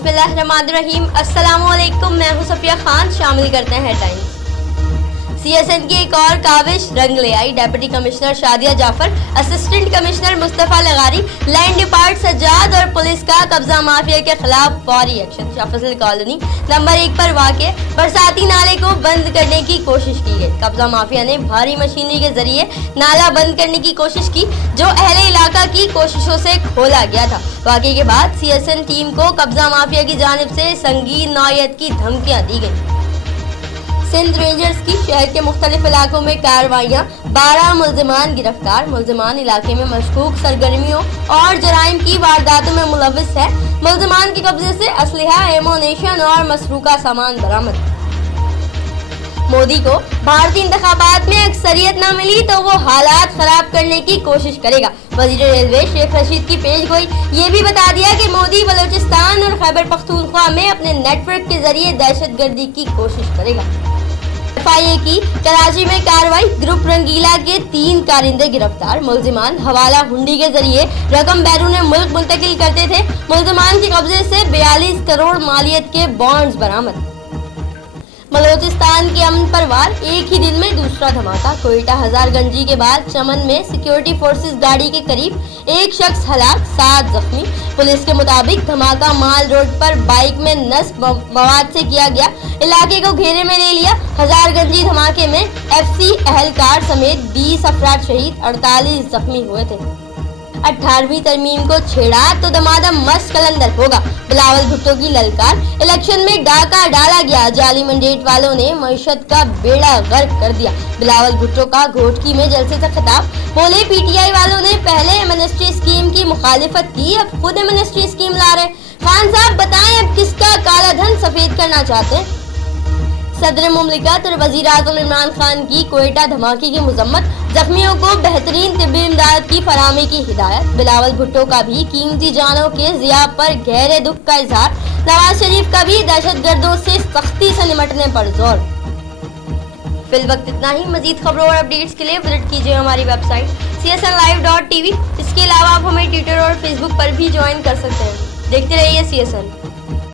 बिस्मिल्लाहिर्रहमानिर्रहीम। अस्सलामुअलैकुम, मैं हूं सफिया खान। शामिल करते हैं हेडलाइंस। CSN की एक और काविश रंग ले आई। Deputy commissioner Shadiya Jafar, assistant commissioner Mustafa Lagari, land depart Sajjad और पुलिस का कब्जा माफिया के खिलाफ फौरी एक्शन। शाफजल कॉलोनी नंबर 1 पर वाक़े बरसाती नाले को बंद करने की कोशिश की गई। कब्जा माफिया ने भारी मशीनरी के जरिए नाला बंद करने की कोशिश की, जो अहले इलाका की कोशिशों से खोला गया था। वाक़े के बाद CSN टीम को कब्जा माफिया की जानिब से संगीन नौयत की धमकियां दी गई। सिंध रेंजर्स की शहर के मुख्तलिफ इलाकों में कार्रवाइयाँ। 12 मुल्जिमान गिरफ्तार। मुल्जिमान इलाके में मशकूक सरगर्मियों और जराइम की वारदातों में मुलव्विस है। मुल्जिमान के कब्जे से असलहा, एमोनेशन और मसरूका सामान बरामद। मोदी को भारतीय इंतखाबात में अक्सरियत न मिली तो वो हालात खराब करने की कोशिश करेगा। वजीर रेलवे शेख रशीद की पेशगोई। ये भी बता दिया कि मोदी बलोचिस्तान और खैबर पख्तूनख्वा में अपने नेटवर्क के जरिए दहशतगर्दी की कोशिश करेगा। FIA की कराची में कार्रवाई। ग्रुप रंगीला के 3 कारिंदे गिरफ्तार। मुल्जिमान हवाला हुंडी के जरिए रकम बैरून मुल्क मुंतकिल करते थे। मुल्जिमान के कब्जे से 42 करोड़ मालियत के बॉन्ड्स बरामद। बलोचिस्तान के अमन परवार। एक ही दिन में दूसरा धमाका। कोयटा हजारगंजी के बाद चमन में सिक्योरिटी फोर्सेस गाड़ी के करीब 1 शख्स हलाक, 7 जख्मी। पुलिस के मुताबिक धमाका माल रोड पर बाइक में नस्ब मवाद से किया गया। इलाके को घेरे में ले लिया। हजारगंजी धमाके में FC अहलकार समेत 20 अफराद शहीद, 48 जख्मी हुए थे। 18वीं तरमीम को छेड़ा तो दमादम मस्त कलंदर होगा। बिलावल भुट्टो की ललकार। इलेक्शन में डाका डाला गया। जाली मैंडेट वालों ने मईशत का बेड़ा गर्क कर दिया। बिलावल भुट्टो का घोटकी में जलसे से खिताब। बोले PTI वालों ने पहले एमनेस्टी स्कीम की मुखालिफत की, अब खुद एमनेस्टी स्कीम ला रहे। खान साहब बताएं, अब किसका काला धन सफेद करना चाहते हैं? सदर मुमलिकत और वज़ीर आज़म इमरान खान की कोयटा धमाके की मजम्मत। जख्मियों को बेहतरीन तिब्बी इमदाद की फराहमी की हिदायत। बिलावल भुट्टो का भी कीमती जानों के ज़िया पर गहरे दुख का इजहार। नवाज शरीफ का भी दहशतगर्दों से सख्ती से निपटने पर जोर। फिल वक्त इतना ही। मजीद खबरों और अपडेट्स के लिए विजिट कीजिए हमारी वेबसाइट csnlive.tv। इसके अलावा आप हमें ट्विटर और फेसबुक पर भी ज्वाइन कर सकते हैं। देखते रहिए CSN।